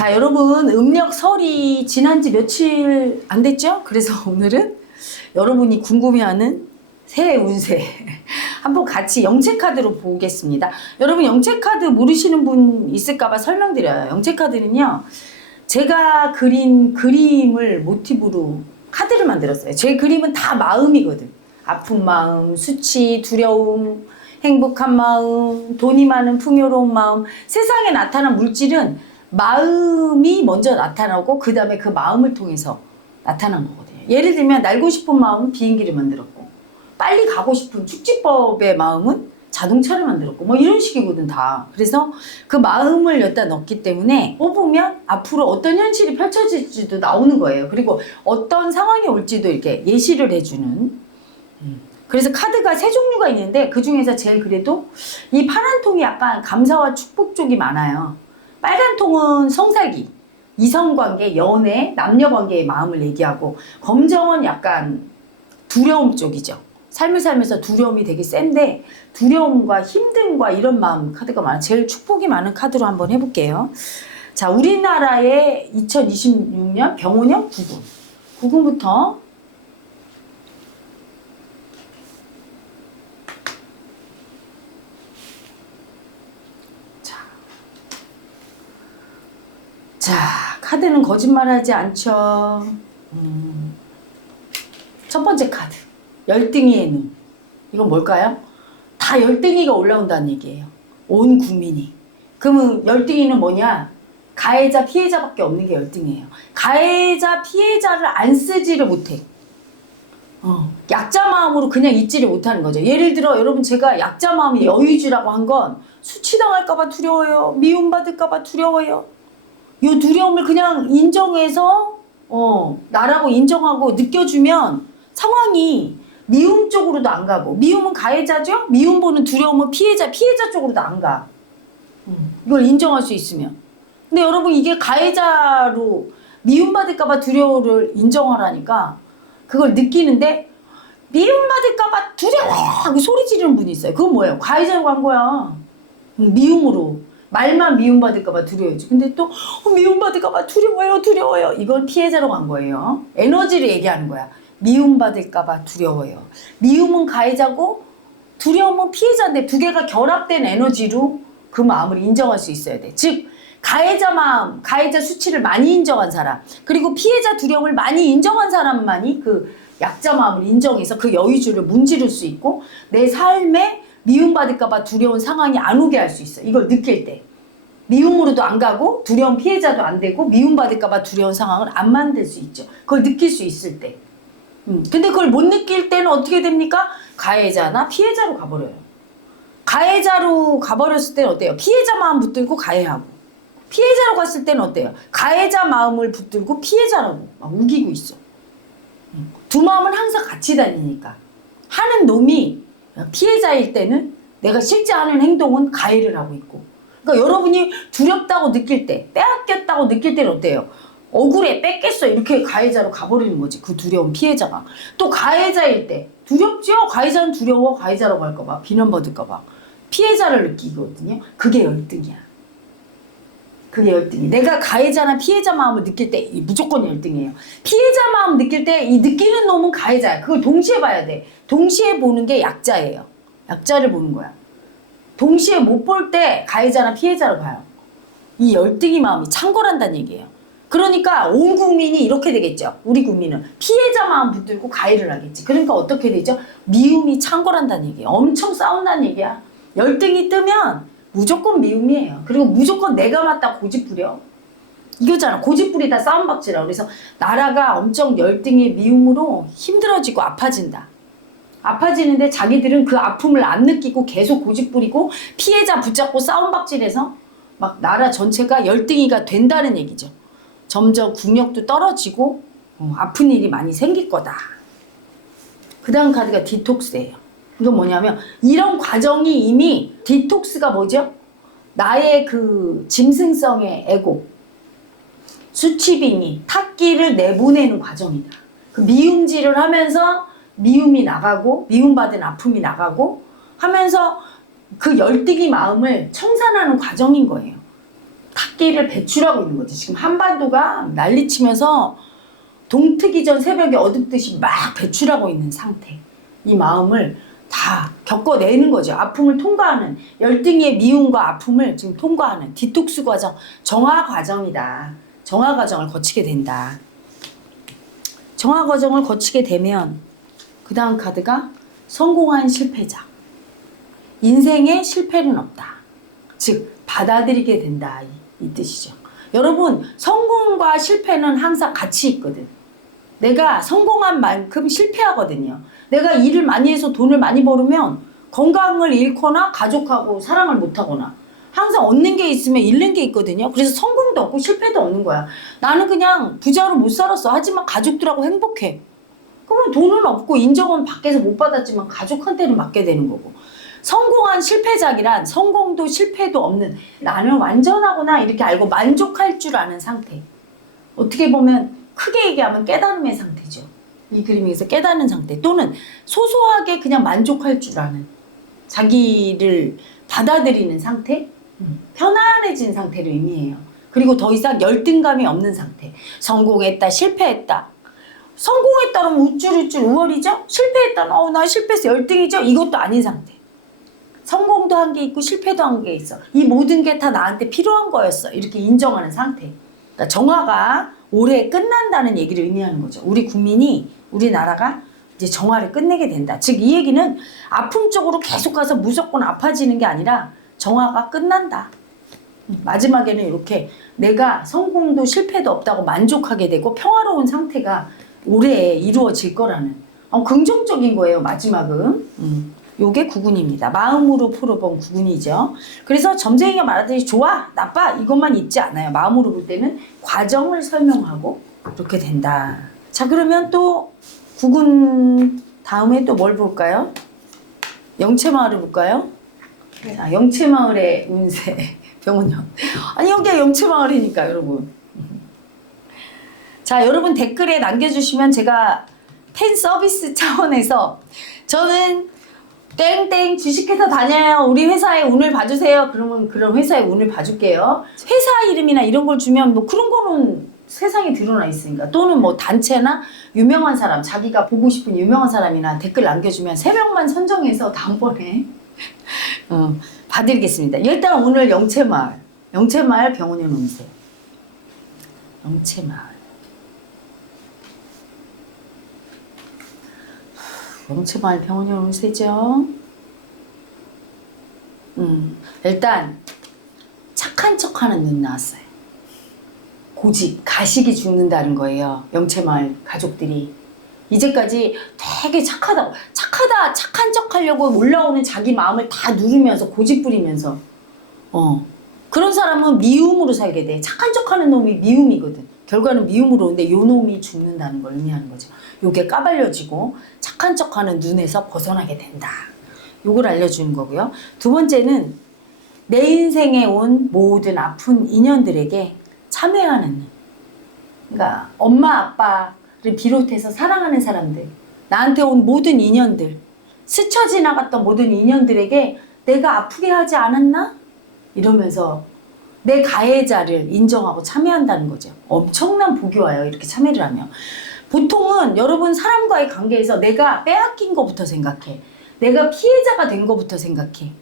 자, 여러분, 음력설이 지난 지 며칠 안 됐죠? 그래서 오늘은 여러분이 궁금해하는 새해 운세 한번 같이 영체카드로 보겠습니다. 여러분, 영체카드 모르시는 분 있을까봐 설명드려요. 영체카드는요, 제가 그린 그림을 모티브로 카드를 만들었어요. 제 그림은 다 마음이거든. 아픈 마음, 수치, 두려움, 행복한 마음, 돈이 많은 풍요로운 마음. 세상에 나타난 물질은 마음이 먼저 나타나고 그 다음에 그 마음을 통해서 나타난 거거든요. 예를 들면 날고 싶은 마음은 비행기를 만들었고, 빨리 가고 싶은 축지법의 마음은 자동차를 만들었고, 뭐 이런 식이거든 다. 그래서 그 마음을 여기다 넣기 때문에 뽑으면 앞으로 어떤 현실이 펼쳐질지도 나오는 거예요. 그리고 어떤 상황이 올지도 이렇게 예시를 해주는. 그래서 카드가 세 종류가 있는데 그 중에서 제일 그래도 이 파란 통이 약간 감사와 축복 쪽이 많아요. 빨간 통은 성사기, 이성관계, 연애, 남녀관계의 마음을 얘기하고, 검정은 약간 두려움 쪽이죠. 삶을 살면서 두려움이 되게 센데 두려움과 힘듦과 이런 마음 카드가 많아요. 제일 축복이 많은 카드로 한번 해볼게요. 자, 우리나라의 2026년 병원형 9군. 9군부터 자, 카드는 거짓말하지 않죠. 첫 번째 카드, 열등이의 눈. 이건 뭘까요? 다 열등이가 올라온다는 얘기예요. 온 국민이. 그러면 열등이는 뭐냐? 가해자, 피해자밖에 없는 게 열등이에요. 가해자, 피해자를 안 쓰지를 못해. 약자 마음으로 그냥 있지를 못하는 거죠. 예를 들어 여러분, 제가 약자 마음이 여유주라고 한 건 수치당할까봐 두려워요. 미움받을까봐 두려워요. 이 두려움을 그냥 인정해서 나라고 인정하고 느껴주면 상황이 미움 쪽으로도 안 가고, 미움은 가해자죠? 미움 보는 두려움은 피해자 쪽으로도 안 가. 이걸 인정할 수 있으면. 근데 여러분, 이게 가해자로 미움받을까봐 두려움을 인정하라니까 그걸 느끼는데 미움받을까봐 두려워 하고 소리 지르는 분이 있어요. 그건 뭐예요? 가해자로 간 거야. 미움으로. 말만 미움받을까봐 두려워지. 근데 또 미움받을까봐 두려워요. 이건 피해자로 간 거예요. 에너지를 얘기하는 거야. 미움받을까봐 두려워요. 미움은 가해자고 두려움은 피해자인데 두 개가 결합된 에너지로 그 마음을 인정할 수 있어야 돼. 즉, 가해자 마음, 가해자 수치를 많이 인정한 사람, 그리고 피해자 두려움을 많이 인정한 사람만이 그 약자 마음을 인정해서 그 여유주를 문지를 수 있고, 내 삶에 미움받을까봐 두려운 상황이 안 오게 할 수 있어. 이걸 느낄 때. 미움으로도 안 가고 두려운 피해자도 안 되고 미움받을까봐 두려운 상황을 안 만들 수 있죠. 그걸 느낄 수 있을 때. 근데 그걸 못 느낄 때는 어떻게 됩니까? 가해자나 피해자로 가버려요. 가해자로 가버렸을 때는 어때요? 피해자 마음 붙들고 가해하고, 피해자로 갔을 때는 어때요? 가해자 마음을 붙들고 피해자라고 막 우기고 있어. 두 마음은 항상 같이 다니니까. 하는 놈이 피해자일 때는 내가 실제 하는 행동은 가해를 하고 있고, 그러니까 여러분이 두렵다고 느낄 때, 빼앗겼다고 느낄 때는 어때요? 억울해, 뺏겼어, 이렇게 가해자로 가버리는 거지. 그 두려운 피해자가. 또 가해자일 때 두렵죠? 가해자는 두려워. 가해자라고 할까봐, 비난받을까봐 피해자를 느끼거든요. 그게 열등이야. 그게 열등이. 내가 가해자나 피해자 마음을 느낄 때 무조건 열등이에요. 피해자 마음 느낄 때 이 느끼는 놈은 가해자야. 그걸 동시에 봐야 돼. 동시에 보는 게 약자예요. 약자를 보는 거야. 동시에 못 볼 때 가해자나 피해자를 봐요. 이 열등이 마음이 창궐한다는 얘기예요. 그러니까 온 국민이 이렇게 되겠죠. 우리 국민은 피해자 마음 붙들고 가해를 하겠지. 그러니까 어떻게 되죠? 미움이 창궐한다는 얘기예요. 엄청 싸운다는 얘기야. 열등이 뜨면 무조건 미움이에요. 그리고 무조건 내가 맞다 고집부려. 이거잖아. 고집부리다 싸움박지라. 그래서 나라가 엄청 열등의 미움으로 힘들어지고 아파진다. 아파지는데 자기들은 그 아픔을 안 느끼고 계속 고집부리고 피해자 붙잡고 싸움박질해서 막 나라 전체가 열등이가 된다는 얘기죠. 점점 국력도 떨어지고 아픈 일이 많이 생길 거다. 그 다음 카드가 디톡스예요. 이건 뭐냐면 이런 과정이 이미 디톡스가 뭐죠? 나의 그 짐승성의 에고, 수치빙이 탁기를 내보내는 과정이다. 그 미움질을 하면서 미움이 나가고 미움받은 아픔이 나가고 하면서 그 열등이 마음을 청산하는 과정인 거예요. 탁 악기를 배출하고 있는 거죠. 지금 한반도가 난리치면서 동트기 전 새벽에 어둡듯이 막 배출하고 있는 상태. 이 마음을 다 겪어내는 거죠. 아픔을 통과하는, 열등의 미움과 아픔을 지금 통과하는 디톡스 과정, 정화 과정이다. 정화 과정을 거치게 된다. 정화 과정을 거치게 되면 그 다음 카드가 성공한 실패자. 인생에 실패는 없다. 즉 받아들이게 된다. 이 뜻이죠. 여러분, 성공과 실패는 항상 같이 있거든. 내가 성공한 만큼 실패하거든요. 내가 일을 많이 해서 돈을 많이 벌으면 건강을 잃거나 가족하고 사랑을 못하거나 항상 얻는 게 있으면 잃는 게 있거든요. 그래서 성공도 없고 실패도 없는 거야. 나는 그냥 부자로 못 살았어. 하지만 가족들하고 행복해. 그러면 돈은 없고 인정은 밖에서 못 받았지만 가족한테는 받게 되는 거고. 성공한 실패작이란 성공도 실패도 없는, 나는 완전하구나 이렇게 알고 만족할 줄 아는 상태. 어떻게 보면 크게 얘기하면 깨달음의 상태죠. 이 그림에서 깨닫는 상태, 또는 소소하게 그냥 만족할 줄 아는, 자기를 받아들이는 상태, 편안해진 상태를 의미해요. 그리고 더 이상 열등감이 없는 상태. 성공했다, 실패했다. 성공했다면 우쭐우쭐 우월이죠? 실패했다면 나 실패했어, 열등이죠? 이것도 아닌 상태. 성공도 한 게 있고 실패도 한 게 있어. 이 모든 게 다 나한테 필요한 거였어. 이렇게 인정하는 상태. 그러니까 정화가 올해 끝난다는 얘기를 의미하는 거죠. 우리 국민이, 우리나라가 이제 정화를 끝내게 된다. 즉 이 얘기는 아픔 쪽으로 계속 가서 무조건 아파지는 게 아니라 정화가 끝난다. 마지막에는 이렇게 내가 성공도 실패도 없다고 만족하게 되고 평화로운 상태가 올해 이루어질 거라는 긍정적인 거예요. 마지막은. 요게 구군입니다. 마음으로 풀어본 구군이죠. 그래서 점쟁이가 말하듯이 좋아, 나빠 이것만 있지 않아요. 마음으로 볼 때는 과정을 설명하고 그렇게 된다. 자, 그러면 또 구군 다음에 또 뭘 볼까요? 영채마을을 볼까요? 자, 영채마을의 운세 병원형. 아니 여기가 영채마을이니까 여러분. 자, 여러분 댓글에 남겨주시면 제가 팬 서비스 차원에서 저는 땡땡 주식회사 다녀요. 우리 회사의 운을 봐주세요. 그러면 그런 회사의 운을 봐줄게요. 회사 이름이나 이런 걸 주면 뭐 그런 거는 세상에 드러나 있으니까. 또는 뭐 단체나 유명한 사람, 자기가 보고 싶은 유명한 사람이나 댓글 남겨주면 3명만 선정해서 다음번에 봐드리겠습니다. 일단 오늘 영채마을 병원의 운세. 영채마을. 영채마을 병원의 운세죠. 일단 착한 척하는 눈 나왔어요. 고집, 가식이 죽는다는 거예요. 영채마을 가족들이 이제까지 되게 착한 척 하려고 올라오는 자기 마음을 다 누르면서 고집 부리면서 그런 사람은 미움으로 살게 돼. 착한 척하는 놈이 미움이거든. 결과는 미움으로 오는데 요 놈이 죽는다는 걸 의미하는 거죠. 요게 까발려지고 착한 척하는 눈에서 벗어나게 된다. 요걸 알려주는 거고요. 두 번째는 내 인생에 온 모든 아픈 인연들에게 참회하는 눈. 그러니까 엄마 아빠를 비롯해서 사랑하는 사람들, 나한테 온 모든 인연들, 스쳐 지나갔던 모든 인연들에게 내가 아프게 하지 않았나? 이러면서 내 가해자를 인정하고 참회한다는 거죠. 엄청난 복이 와요. 이렇게 참회를 하면. 보통은 여러분 사람과의 관계에서 내가 빼앗긴 것부터 생각해. 내가 피해자가 된 것부터 생각해.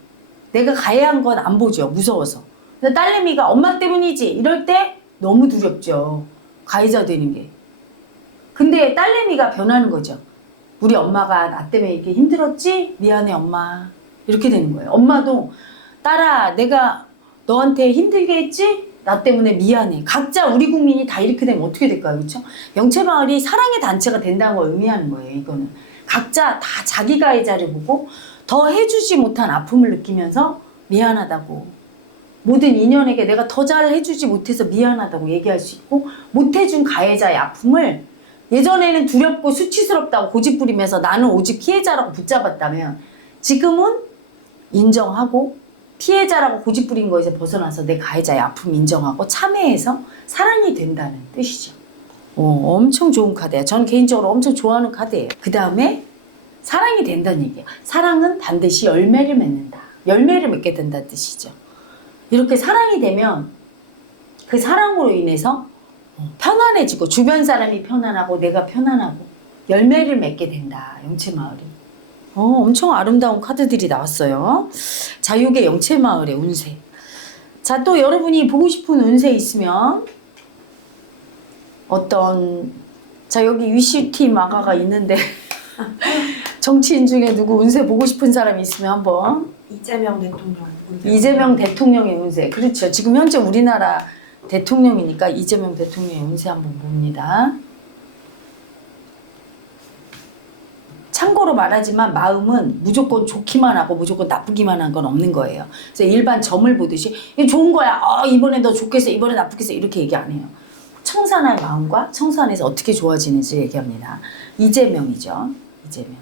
내가 가해한 건 안 보죠. 무서워서. 근데 딸내미가 엄마 때문이지 이럴 때 너무 두렵죠. 가해자 되는 게. 근데 딸내미가 변하는 거죠. 우리 엄마가 나 때문에 이렇게 힘들었지? 미안해 엄마. 이렇게 되는 거예요. 엄마도 딸아 내가 너한테 힘들게 했지? 나 때문에 미안해. 각자 우리 국민이 다 이렇게 되면 어떻게 될까요? 그렇죠? 영채마을이 사랑의 단체가 된다는 걸 의미하는 거예요. 이거는. 각자 다 자기 가해자를 보고 더 해주지 못한 아픔을 느끼면서 미안하다고. 모든 인연에게 내가 더 잘 해주지 못해서 미안하다고 얘기할 수 있고 못해준 가해자의 아픔을 예전에는 두렵고 수치스럽다고 고집부리면서 나는 오직 피해자라고 붙잡았다면 지금은 인정하고 피해자라고 고집부린 거에서 벗어나서 내 가해자의 아픔 인정하고 참회해서 사랑이 된다는 뜻이죠. 엄청 좋은 카드예요. 저는 개인적으로 엄청 좋아하는 카드예요. 그 다음에 사랑이 된다는 얘기예요. 사랑은 반드시 열매를 맺는다. 열매를 맺게 된다는 뜻이죠. 이렇게 사랑이 되면 그 사랑으로 인해서 편안해지고 주변 사람이 편안하고 내가 편안하고 열매를 맺게 된다. 영채마을이. 엄청 아름다운 카드들이 나왔어요. 자유계 영채마을의 운세. 자, 또 여러분이 보고 싶은 운세 있으면 자, 여기 위시티 마가가 있는데 정치인 중에 누구 운세 보고 싶은 사람이 있으면 한번. 이재명 대통령. 이재명 대통령의 운세. 그렇죠. 지금 현재 우리나라 대통령이니까 이재명 대통령의 운세 한번 봅니다. 참고로 말하지만 마음은 무조건 좋기만 하고 무조건 나쁘기만 한 건 없는 거예요. 그래서 일반 점을 보듯이 이게 좋은 거야. 이번에 너 좋겠어. 이번에 나쁘겠어. 이렇게 얘기 안 해요. 청산할 마음과 청산해서 어떻게 좋아지는지 얘기합니다. 이재명이죠. 이재명.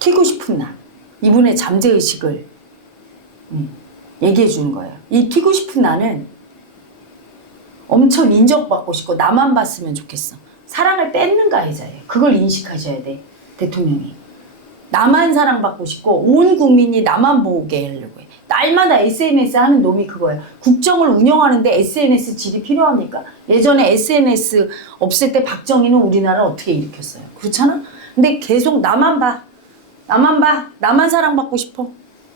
튀고 싶은 날. 이분의 잠재의식을 얘기해 주는 거예요. 이 튀고 싶은 날은 엄청 인정받고 싶고 나만 봤으면 좋겠어. 사랑을 뺏는 가해자예요. 그걸 인식하셔야 돼. 대통령이. 나만 사랑받고 싶고 온 국민이 나만 보게 하려고 해. 날마다 SNS 하는 놈이 그거예요. 국정을 운영하는데 SNS 질이 필요합니까? 예전에 SNS 없을 때 박정희는 우리나라를 어떻게 일으켰어요? 그렇잖아? 근데 계속 나만 봐. 나만 봐. 나만 사랑받고 싶어.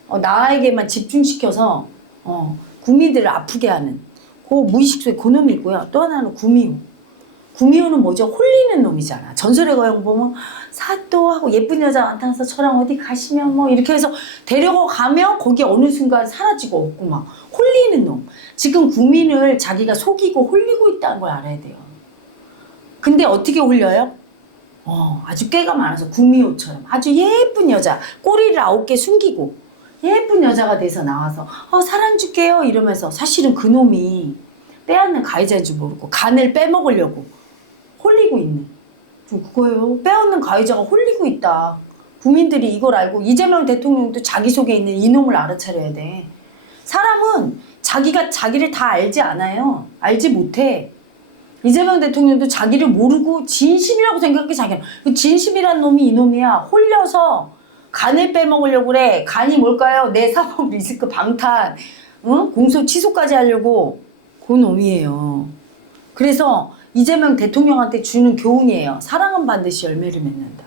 나에게만 집중시켜서 국민들을 아프게 하는 그 무의식 속에 그놈이 있고요. 또 하나는 구미호. 구미호는 뭐죠? 홀리는 놈이잖아. 전설의 거영 보면 사또하고 예쁜 여자 나타나서 저랑 어디 가시면 뭐 이렇게 해서 데려가 가면 거기 어느 순간 사라지고 없고 막 홀리는 놈. 지금 국민을 자기가 속이고 홀리고 있다는 걸 알아야 돼요. 근데 어떻게 홀려요? 아주 꾀가 많아서 구미호처럼 아주 예쁜 여자 꼬리를 9개 숨기고 예쁜 여자가 돼서 나와서 사랑 줄게요 이러면서 사실은 그놈이 빼앗는 가해자인 줄 모르고 간을 빼먹으려고 홀리고 있는 그거예요. 빼앗는 가해자가 홀리고 있다. 국민들이 이걸 알고 이재명 대통령도 자기 속에 있는 이놈을 알아차려야 돼. 사람은 자기가 자기를 다 알지 않아요. 알지 못해. 이재명 대통령도 자기를 모르고 진심이라고 생각해 자기는. 그 진심이란 놈이 이놈이야. 홀려서 간을 빼먹으려고 그래. 간이 뭘까요? 내 사법 리스크 방탄, 공소 취소까지 하려고 그 놈이에요. 그래서 이재명 대통령한테 주는 교훈이에요. 사랑은 반드시 열매를 맺는다.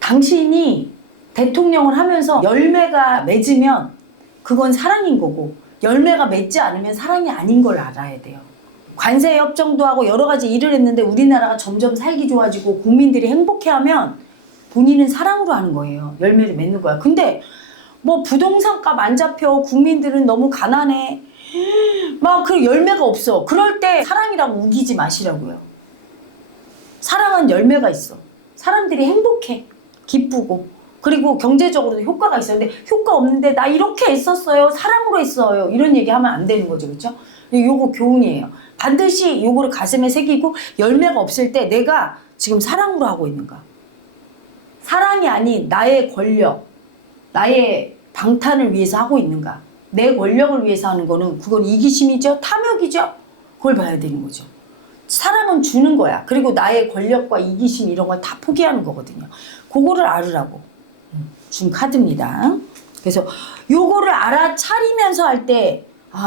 당신이 대통령을 하면서 열매가 맺으면 그건 사랑인 거고 열매가 맺지 않으면 사랑이 아닌 걸 알아야 돼요. 관세 협정도 하고 여러 가지 일을 했는데 우리나라가 점점 살기 좋아지고 국민들이 행복해하면 본인은 사랑으로 하는 거예요. 열매를 맺는 거야. 근데 뭐 부동산값 안 잡혀. 국민들은 너무 가난해. 막 그 열매가 없어. 그럴 때 사랑이라고 우기지 마시라고요. 사랑은 열매가 있어. 사람들이 행복해. 기쁘고. 그리고 경제적으로도 효과가 있어요. 근데 효과 없는데 나 이렇게 했었어요. 사랑으로 했어요. 이런 얘기 하면 안 되는 거죠. 그렇죠? 요거 교훈이에요. 반드시 요거를 가슴에 새기고 열매가 없을 때 내가 지금 사랑으로 하고 있는가. 사랑이 아닌 나의 권력, 나의 방탄을 위해서 하고 있는가. 내 권력을 위해서 하는 거는 그건 이기심이죠. 탐욕이죠. 그걸 봐야 되는 거죠. 사랑은 주는 거야. 그리고 나의 권력과 이기심 이런 걸 다 포기하는 거거든요. 그거를 알으라고 준 카드입니다. 그래서 요거를 알아차리면서 할 때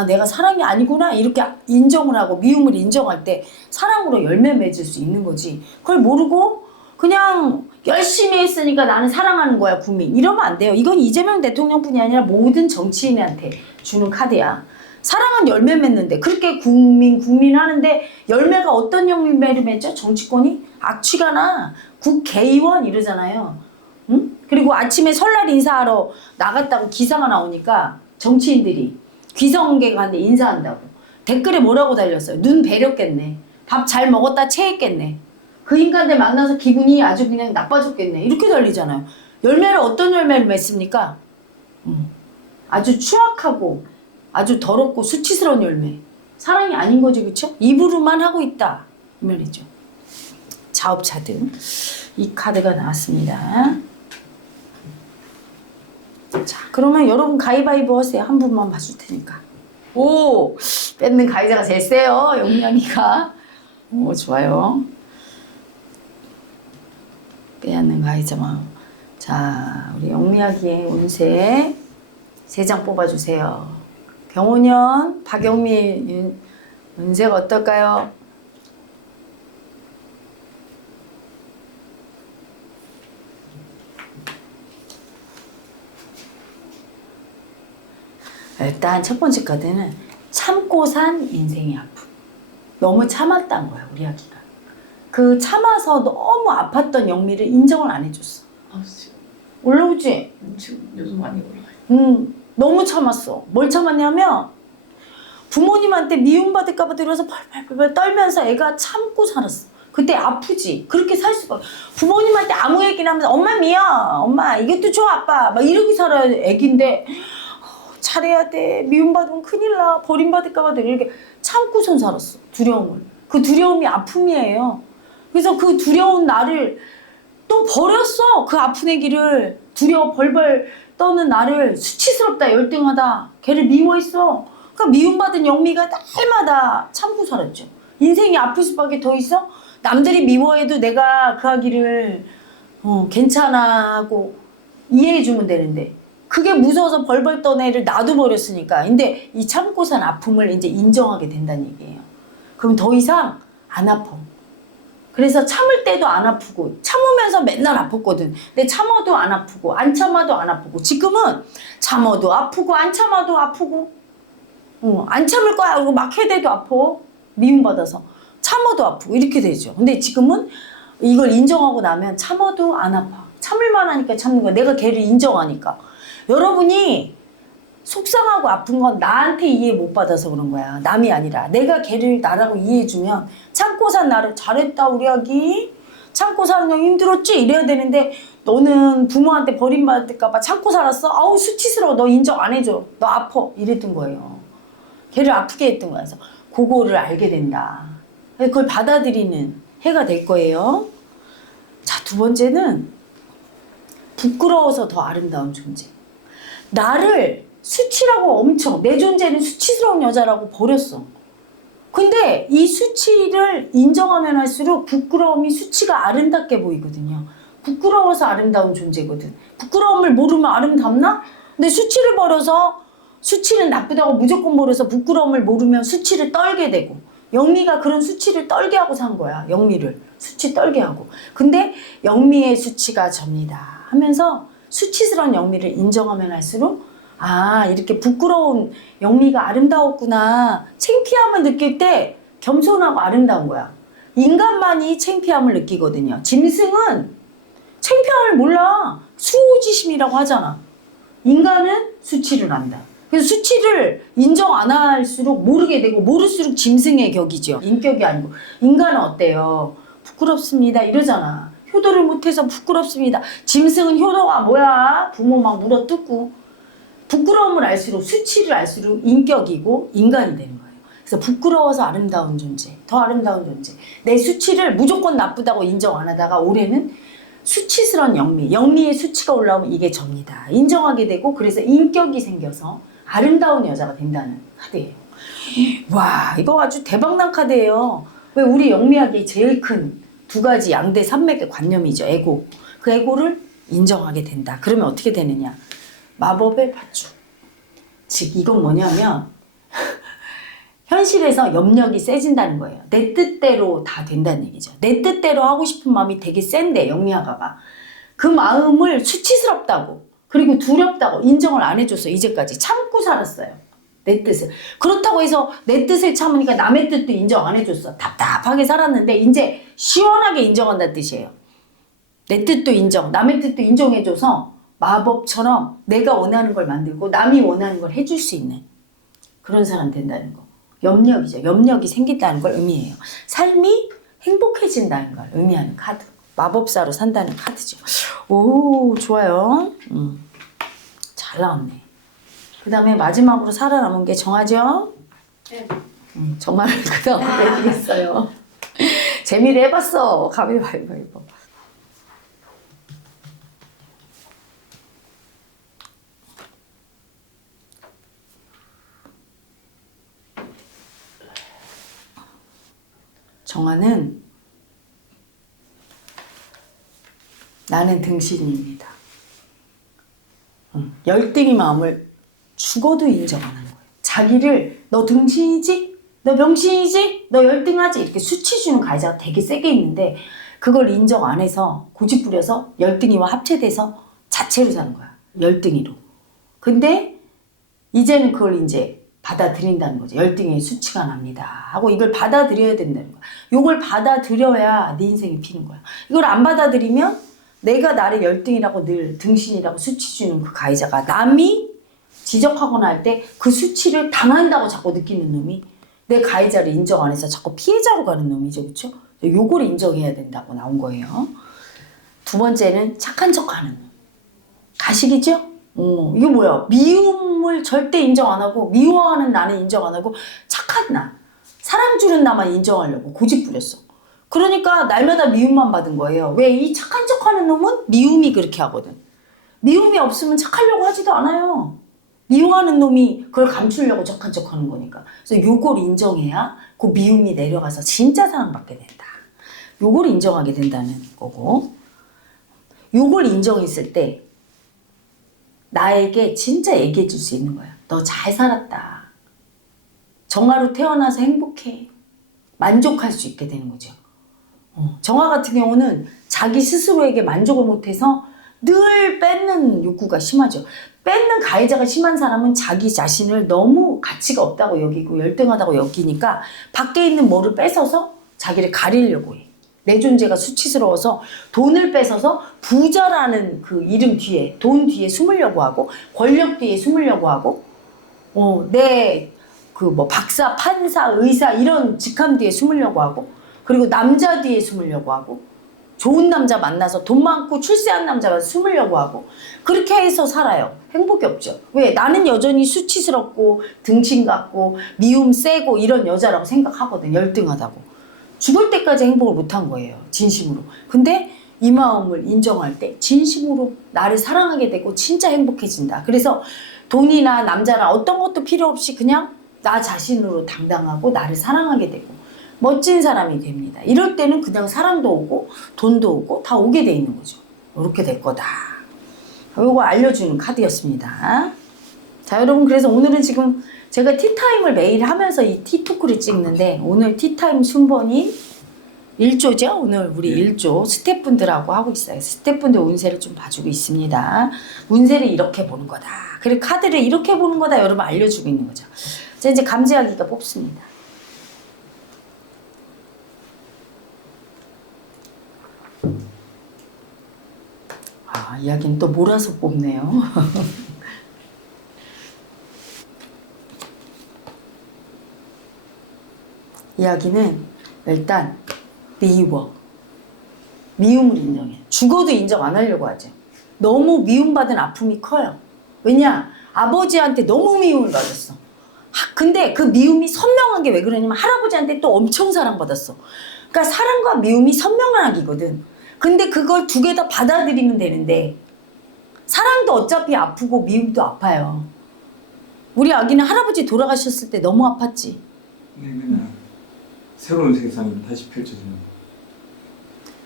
내가 사랑이 아니구나 이렇게 인정을 하고 미움을 인정할 때 사랑으로 열매 맺을 수 있는 거지. 그걸 모르고 그냥 열심히 했으니까 나는 사랑하는 거야 국민. 이러면 안 돼요. 이건 이재명 대통령뿐이 아니라 모든 정치인한테 주는 카드야. 사랑은 열매 맺는데 그렇게 국민 하는데 열매가 어떤 열매를 맺죠? 정치권이 악취가 나. 국회의원 이러잖아요. 응? 그리고 아침에 설날 인사하러 나갔다고 기사가 나오니까 정치인들이 귀성객 가는데 인사한다고 댓글에 뭐라고 달렸어요? 눈 배렸겠네. 밥 잘 먹었다 체했겠네. 그 인간들 만나서 기분이 아주 그냥 나빠졌겠네. 이렇게 달리잖아요. 열매를 어떤 열매를 맺습니까? 아주 추악하고 아주 더럽고 수치스러운 열매. 사랑이 아닌 거지, 그쵸? 입으로만 하고 있다. 이 말이죠. 자업차드. 이 카드가 나왔습니다. 자, 그러면 여러분 가위바위보 하세요. 한 분만 봐줄 테니까. 오! 뺏는 가위자가 제일 세요. 영년이가. 오, 좋아요. 빼앗는 가해자만. 자, 우리 영미야기의 운세 3장 뽑아주세요. 병호년, 박영미 운세가 어떨까요? 일단 첫 번째 카드는 참고 산 인생의 아픔. 너무 참았단 거야, 우리 아기가. 그 참아서 너무 아팠던 영미를 인정을 안 해줬어. 아, 지금 올라오지? 요즘 많이 올라와요. 너무 참았어. 뭘 참았냐면 부모님한테 미움받을까 봐 들어서 펄펄펄 떨면서 애가 참고 살았어. 그때 아프지. 그렇게 살 수가. 부모님한테 아무 얘기나 하면서 엄마 미워. 엄마 이것도 줘 아빠. 막 이러고 살아야 애긴데 잘해야 돼. 미움받으면 큰일 나. 버림받을까 봐 이렇게 참고선 살았어. 두려움을. 그 두려움이 아픔이에요. 그래서 그 두려운 나를 또 버렸어. 그 아픈 애기를. 두려워 벌벌 떠는 나를 수치스럽다. 열등하다. 걔를 미워했어. 그러니까 미움받은 영미가 날마다 참고 살았죠. 인생이 아플 수밖에 더 있어? 남들이 미워해도 내가 그 아기를 괜찮아 하고 이해해주면 되는데 그게 무서워서 벌벌 떠는 애를 놔둬버렸으니까. 근데 이 참고 산 아픔을 이제 인정하게 된다는 얘기예요. 그럼 더 이상 안 아파. 그래서 참을 때도 안 아프고 참으면서 맨날 아팠거든. 근데 참아도 안 아프고 안 참아도 안 아프고 지금은 참아도 아프고 안 참아도 아프고 안 참을 거야 그리고 막 해대도 아파. 미움받아서 참아도 아프고 이렇게 되죠. 근데 지금은 이걸 인정하고 나면 참아도 안 아파. 참을만 하니까 참는 거야. 내가 걔를 인정하니까. 여러분이 속상하고 아픈 건 나한테 이해 못 받아서 그런 거야. 남이 아니라. 내가 걔를 나라고 이해해주면 참고 산 나를 잘했다 우리 아기. 참고 사는 거 힘들었지? 이래야 되는데 너는 부모한테 버림받을까 봐 참고 살았어? 아우 수치스러워. 너 인정 안 해줘. 너 아파. 이랬던 거예요. 걔를 아프게 했던 거야. 그래서 그거를 알게 된다. 그걸 받아들이는 해가 될 거예요. 자, 두 번째는 부끄러워서 더 아름다운 존재. 나를 수치라고 엄청 내 존재는 수치스러운 여자라고 버렸어. 근데 이 수치를 인정하면 할수록 부끄러움이 수치가 아름답게 보이거든요. 부끄러워서 아름다운 존재거든. 부끄러움을 모르면 아름답나? 근데 수치를 버려서 수치는 나쁘다고 무조건 버려서 부끄러움을 모르면 수치를 떨게 되고 영미가 그런 수치를 떨게 하고 산 거야. 영미를 수치 떨게 하고. 근데 영미의 수치가 접니다 하면서 수치스러운 영미를 인정하면 할수록 아 이렇게 부끄러운 영미가 아름다웠구나. 창피함을 느낄 때 겸손하고 아름다운 거야. 인간만이 창피함을 느끼거든요. 짐승은 창피함을 몰라. 수호지심이라고 하잖아. 인간은 수치를 안다. 그래서 수치를 인정 안 할수록 모르게 되고 모를수록 짐승의 격이죠. 인격이 아니고. 인간은 어때요? 부끄럽습니다 이러잖아. 효도를 못해서 부끄럽습니다. 짐승은 효도가 뭐야? 부모 막 물어뜯고. 부끄러움을 알수록 수치를 알수록 인격이고 인간이 되는 거예요. 그래서 부끄러워서 아름다운 존재, 더 아름다운 존재. 내 수치를 무조건 나쁘다고 인정 안 하다가 올해는 수치스러운 영미, 영미의 수치가 올라오면 이게 접니다. 인정하게 되고 그래서 인격이 생겨서 아름다운 여자가 된다는 카드예요. 와 이거 아주 대박난 카드예요. 왜 우리 영미학의 제일 큰 두 가지 양대 산맥의 관념이죠. 에고. 그 에고를 인정하게 된다. 그러면 어떻게 되느냐. 마법의 밧줄. 즉 이건 뭐냐면 현실에서 염력이 세진다는 거예요. 내 뜻대로 다 된다는 얘기죠. 내 뜻대로 하고 싶은 마음이 되게 센데 영미아가가 그 마음을 수치스럽다고 그리고 두렵다고 인정을 안 해줬어. 이제까지 참고 살았어요. 내 뜻을. 그렇다고 해서 내 뜻을 참으니까 남의 뜻도 인정 안 해줬어. 답답하게 살았는데 이제 시원하게 인정한다는 뜻이에요. 내 뜻도 인정, 남의 뜻도 인정해줘서 마법처럼 내가 원하는 걸 만들고 남이 원하는 걸 해줄 수 있는 그런 사람 된다는 거. 염력이죠. 염력이 생긴다는 걸 의미해요. 삶이 행복해진다는 걸 의미하는 카드. 마법사로 산다는 카드죠. 오 좋아요. 잘 나왔네. 그 다음에 마지막으로 살아남은 게 정하죠? 네. 정말 그 다음 내주겠어요. 재미를 해봤어. 가위바위보. 정화는 나는 등신입니다. 열등이 마음을 죽어도 인정 안 하는 거예요. 자기를 너 등신이지? 너 병신이지? 너 열등하지? 이렇게 수치 주는 가해자가 되게 세게 있는데 그걸 인정 안 해서 고집 부려서 열등이와 합체돼서 자체로 사는 거야. 열등이로. 근데 이제는 그걸 이제 받아들인다는 거죠. 열등의 수치가 납니다 하고 이걸 받아들여야 된다는 거야. 이걸 받아들여야 네 인생이 피는 거야. 이걸 안 받아들이면 내가 나를 열등이라고 늘 등신이라고 수치 주는 그 가해자가 남이 지적하거나 할 때 그 수치를 당한다고 자꾸 느끼는 놈이 내 가해자를 인정 안 해서 자꾸 피해자로 가는 놈이죠. 그렇죠? 요걸 인정해야 된다고 나온 거예요. 두 번째는 착한 척하는 놈. 가식이죠? 이게 뭐야? 미움을 절대 인정 안 하고 미워하는 나는 인정 안 하고 착한 나, 사랑 주는 나만 인정하려고 고집 부렸어. 그러니까 날마다 미움만 받은 거예요. 왜? 이 착한 척하는 놈은 미움이 그렇게 하거든. 미움이 없으면 착하려고 하지도 않아요. 미워하는 놈이 그걸 감추려고 착한 척하는 거니까. 그래서 요걸 인정해야 그 미움이 내려가서 진짜 사랑받게 된다. 요걸 인정하게 된다는 거고, 요걸 인정했을 때 나에게 진짜 얘기해 줄 수 있는 거야. 너 잘 살았다. 정화로 태어나서 행복해. 만족할 수 있게 되는 거죠. 정화 같은 경우는 자기 스스로에게 만족을 못해서 늘 뺏는 욕구가 심하죠. 뺏는 가해자가 심한 사람은 자기 자신을 너무 가치가 없다고 여기고 열등하다고 여기니까 밖에 있는 뭐를 뺏어서 자기를 가리려고 해. 내 존재가 수치스러워서 돈을 뺏어서 부자라는 그 이름 뒤에, 돈 뒤에 숨으려고 하고, 권력 뒤에 숨으려고 하고, 내 그 뭐 박사, 판사, 의사 이런 직함 뒤에 숨으려고 하고, 그리고 남자 뒤에 숨으려고 하고, 좋은 남자 만나서 돈 많고 출세한 남자만 숨으려고 하고, 그렇게 해서 살아요. 행복이 없죠. 왜? 나는 여전히 수치스럽고 등신 같고 미움 세고 이런 여자라고 생각하거든. 열등하다고. 죽을 때까지 행복을 못한 거예요. 진심으로. 근데 이 마음을 인정할 때 진심으로 나를 사랑하게 되고 진짜 행복해진다. 그래서 돈이나 남자나 어떤 것도 필요 없이 그냥 나 자신으로 당당하고 나를 사랑하게 되고 멋진 사람이 됩니다. 이럴 때는 그냥 사랑도 오고 돈도 오고 다 오게 돼 있는 거죠. 이렇게 될 거다. 이거 알려주는 카드였습니다. 자, 여러분, 그래서 오늘은 지금 제가 티타임을 매일 하면서 이 티토크를 찍는데 오늘 티타임 순번이 1조죠? 오늘 우리 1조 스태프분들하고 하고 있어요. 스태프분들 운세를 좀 봐주고 있습니다. 운세를 이렇게 보는 거다. 그리고 카드를 이렇게 보는 거다. 여러분 알려주고 있는 거죠. 자, 이제 감지하기가 뽑습니다. 아, 이야기는 또 몰아서 뽑네요. 이야기는 일단 미워. 미움을 인정해. 죽어도 인정 안 하려고 하죠. 너무 미움받은 아픔이 커요. 왜냐? 아버지한테 너무 미움을 받았어. 근데 그 미움이 선명한 게 왜 그러냐면 할아버지한테 또 엄청 사랑받았어. 그러니까 사랑과 미움이 선명한 악이거든. 근데 그걸 두 개 다 받아들이면 되는데 사랑도 어차피 아프고 미움도 아파요. 우리 아기는 할아버지 돌아가셨을 때 너무 아팠지. 네, 맨날 새로운 세상이 다시 펼쳐지는.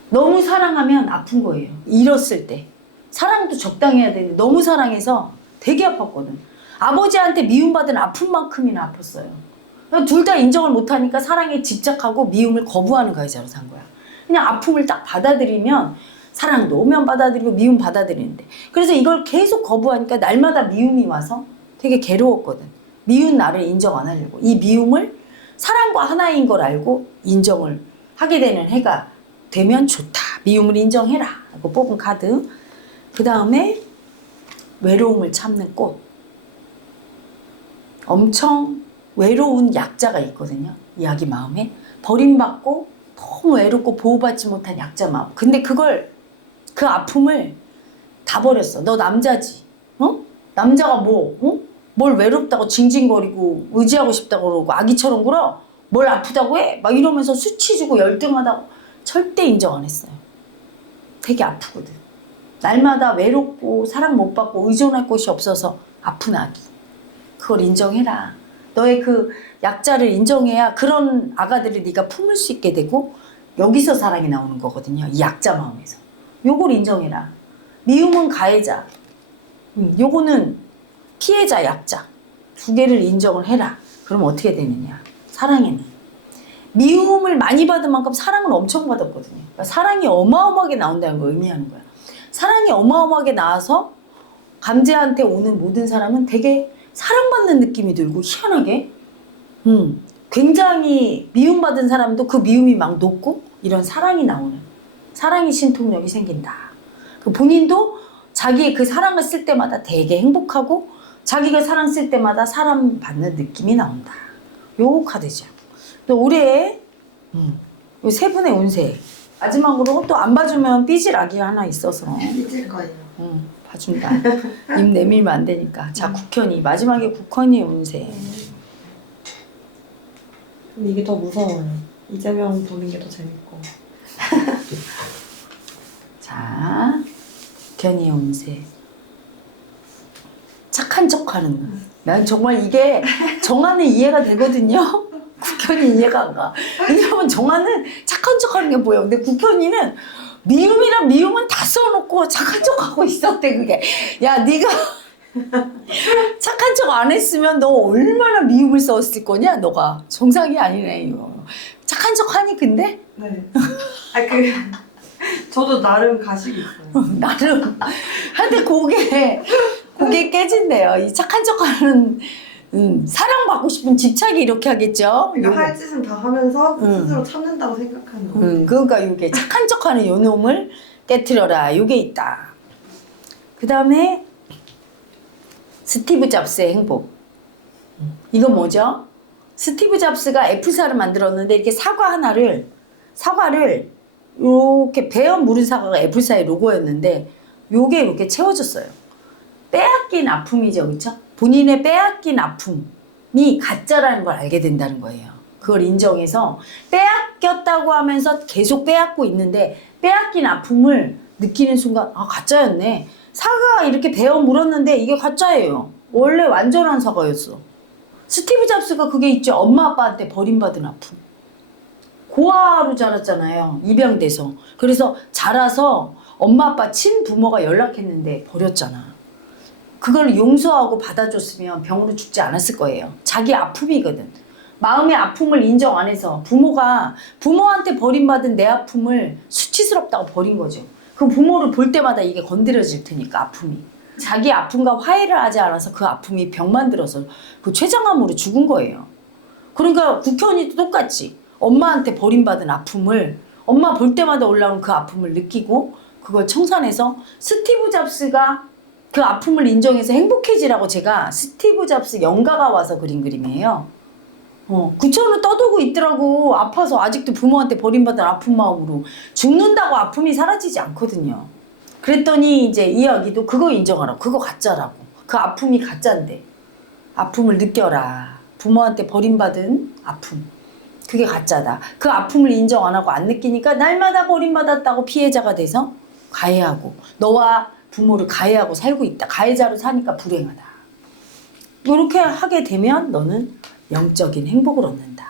너무 사랑하면 아픈 거예요. 잃었을 때. 사랑도 적당히 해야 되는데 너무 사랑해서 되게 아팠거든. 아버지한테 미움받은 아픔만큼이나 아팠어요. 둘 다 인정을 못하니까 사랑에 집착하고 미움을 거부하는 가해자로 산 거야. 그냥 아픔을 딱 받아들이면 사랑도 오면 받아들이고 미움 받아들이는데 그래서 이걸 계속 거부하니까 날마다 미움이 와서 되게 괴로웠거든. 미운 나를 인정 안 하려고. 이 미움을 사랑과 하나인 걸 알고 인정을 하게 되는 해가 되면 좋다. 미움을 인정해라. 하고 뽑은 카드. 그 다음에 외로움을 참는 꽃. 엄청 외로운 약자가 있거든요. 이 아기 마음에. 버림받고 너무 외롭고 보호받지 못한 약자 마음. 근데 그 아픔을 다 버렸어. 너 남자지. 남자가 뭐, 뭘 외롭다고 징징거리고 의지하고 싶다고 그러고 아기처럼 굴어? 뭘 아프다고 해? 막 이러면서 수치 주고 열등하다고 절대 인정 안 했어요. 되게 아프거든. 날마다 외롭고 사랑 못 받고 의존할 곳이 없어서 아픈 아기. 그걸 인정해라. 너의 그 약자를 인정해야 그런 아가들을 네가 품을 수 있게 되고 여기서 사랑이 나오는 거거든요. 이 약자 마음에서. 요걸 인정해라. 미움은 가해자. 요거는 피해자, 약자 두 개를 인정을 해라. 그럼 어떻게 되느냐? 사랑에는 미움을 많이 받은 만큼 사랑을 엄청 받았거든요. 그러니까 사랑이 어마어마하게 나온다는 걸 의미하는 거야. 사랑이 어마어마하게 나와서 감재한테 오는 모든 사람은 되게 사랑받는 느낌이 들고 희한하게 굉장히 미움받은 사람도 그 미움이 막 녹고 이런 사랑이 나오는 사랑의 신통력이 생긴다. 그 본인도 자기의 그 사랑을 쓸 때마다 되게 행복하고 자기가 사랑 쓸 때마다 사랑받는 느낌이 나온다. 요 카드죠. 또 올해 요 세 분의 운세 마지막으로 또 안 봐주면 삐질 아기가 하나 있어서 삐질 거예요. 봐준다. 입 내밀면 안 되니까. 자, 국현이 마지막에 국현이 운세. 근데 이게 더 무서워요. 이재명 보는 게 더 재밌고. 자, 국현이 운세. 착한 척하는 거. 난 정말 이게 정한은 이해가 되거든요. 국현이 이해가 안 가. 왜냐면 정한은 착한 척하는 게 보여. 근데 국현이는 미움이랑 미움은 다 써놓고 착한 척하고 있었대 그게. 야 네가 착한 척 안 했으면 너 얼마나 미움을 썼을 거냐 너가. 정상이 아니네 이거. 착한 척하니 근데? 네. 저도 나름 가식이 있어요. 나름 하여튼 그게 깨진대요. 이 착한 척하는 사랑받고 싶은 집착이 이렇게 하겠죠. 그러니까 할 짓은 다 하면서 응. 스스로 참는다고 생각하는 거. 그러니까 이게 착한 척하는 요 놈을 깨트려라. 요게 있다. 그 다음에 스티브 잡스의 행복. 이건 뭐죠? 스티브 잡스가 애플사를 만들었는데 이렇게 사과를 이렇게 베어 물은 사과가 애플사의 로고였는데 요게 이렇게 채워졌어요. 빼앗긴 아픔이죠, 그렇죠? 본인의 빼앗긴 아픔이 가짜라는 걸 알게 된다는 거예요. 그걸 인정해서 빼앗겼다고 하면서 계속 빼앗고 있는데 빼앗긴 아픔을 느끼는 순간 아 가짜였네. 사과가 이렇게 베어 물었는데 이게 가짜예요. 원래 완전한 사과였어. 스티브 잡스가 그게 있죠. 엄마 아빠한테 버림받은 아픔. 고아로 자랐잖아요. 입양돼서. 그래서 자라서 엄마 아빠 친부모가 연락했는데 버렸잖아. 그걸 용서하고 받아줬으면 병으로 죽지 않았을 거예요. 자기 아픔이거든. 마음의 아픔을 인정 안 해서 부모한테 버림받은 내 아픔을 수치스럽다고 버린 거죠. 그 부모를 볼 때마다 이게 건드려질 테니까 아픔이. 자기 아픔과 화해를 하지 않아서 그 아픔이 병 만들어서 그 췌장암으로 죽은 거예요. 그러니까 국현이도 똑같이 엄마한테 버림받은 아픔을 엄마 볼 때마다 올라오는 그 아픔을 느끼고 그걸 청산해서 스티브 잡스가 그 아픔을 인정해서 행복해지라고 제가 스티브 잡스 영가가 와서 그린 그림이에요. 구천을 떠들고 있더라고. 아파서 아직도 부모한테 버림받은 아픈 마음으로 죽는다고 아픔이 사라지지 않거든요. 그랬더니 이제 이야기도 그거 인정하라고. 그거 가짜라고. 그 아픔이 가짜인데 아픔을 느껴라. 부모한테 버림받은 아픔. 그게 가짜다. 그 아픔을 인정 안 하고 안 느끼니까 날마다 버림받았다고 피해자가 돼서 가해하고 너와 부모를 가해하고 살고 있다. 가해자로 사니까 불행하다. 이렇게 하게 되면 너는 영적인 행복을 얻는다.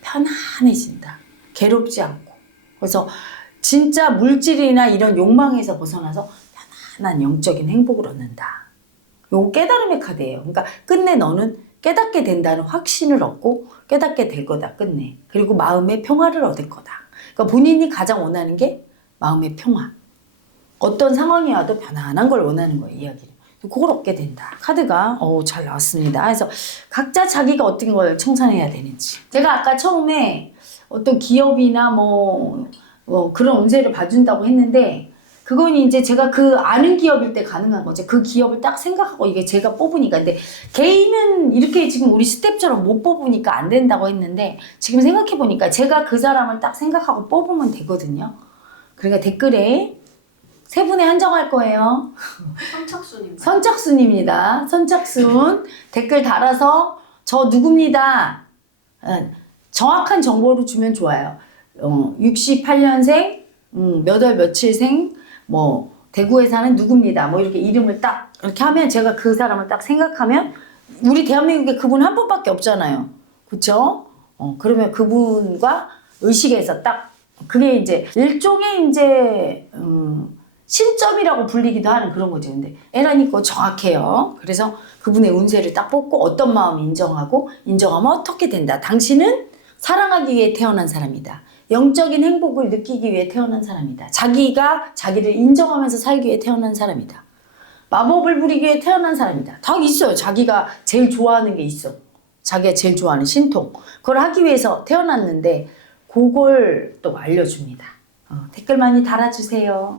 편안해진다. 괴롭지 않고. 그래서 진짜 물질이나 이런 욕망에서 벗어나서 편안한 영적인 행복을 얻는다. 요거 깨달음의 카드예요. 그러니까 끝내 너는 깨닫게 된다는 확신을 얻고 깨닫게 될 거다. 끝내. 그리고 마음의 평화를 얻을 거다. 그러니까 본인이 가장 원하는 게 마음의 평화. 어떤 상황이 와도 편안한 걸 원하는 거예요. 이야기를. 그걸 얻게 된다. 카드가 잘 나왔습니다. 그래서 각자 자기가 어떤 걸 청산해야 되는지. 제가 아까 처음에 어떤 기업이나 뭐 그런 운세를 봐준다고 했는데 그건 이제 제가 그 아는 기업일 때 가능한 거죠. 그 기업을 딱 생각하고 이게 제가 뽑으니까. 근데 개인은 이렇게 지금 우리 스텝처럼 못 뽑으니까 안 된다고 했는데 지금 생각해보니까 제가 그 사람을 딱 생각하고 뽑으면 되거든요. 그러니까 댓글에 세 분에 한정할 거예요. 선착순입니다. 선착순입니다. 선착순 댓글 달아서 저 누굽니다. 정확한 정보를 주면 좋아요. 68년생, 몇 월 며칠생, 뭐 대구에 사는 누굽니다. 뭐 이렇게 이름을 딱 이렇게 하면 제가 그 사람을 딱 생각하면 우리 대한민국에 그분 한 분밖에 없잖아요. 그렇죠? 그러면 그분과 의식해서 딱 그게 이제 일종의 이제 신점이라고 불리기도 하는 그런 거죠. 근데 에란이 거 정확해요. 그래서 그분의 운세를 딱 뽑고 어떤 마음 인정하고 인정하면 어떻게 된다. 당신은 사랑하기 위해 태어난 사람이다. 영적인 행복을 느끼기 위해 태어난 사람이다. 자기가 자기를 인정하면서 살기 위해 태어난 사람이다. 마법을 부리기 위해 태어난 사람이다. 다 있어요. 자기가 제일 좋아하는 게 있어. 자기가 제일 좋아하는 신통. 그걸 하기 위해서 태어났는데 그걸 또 알려줍니다. 댓글 많이 달아주세요.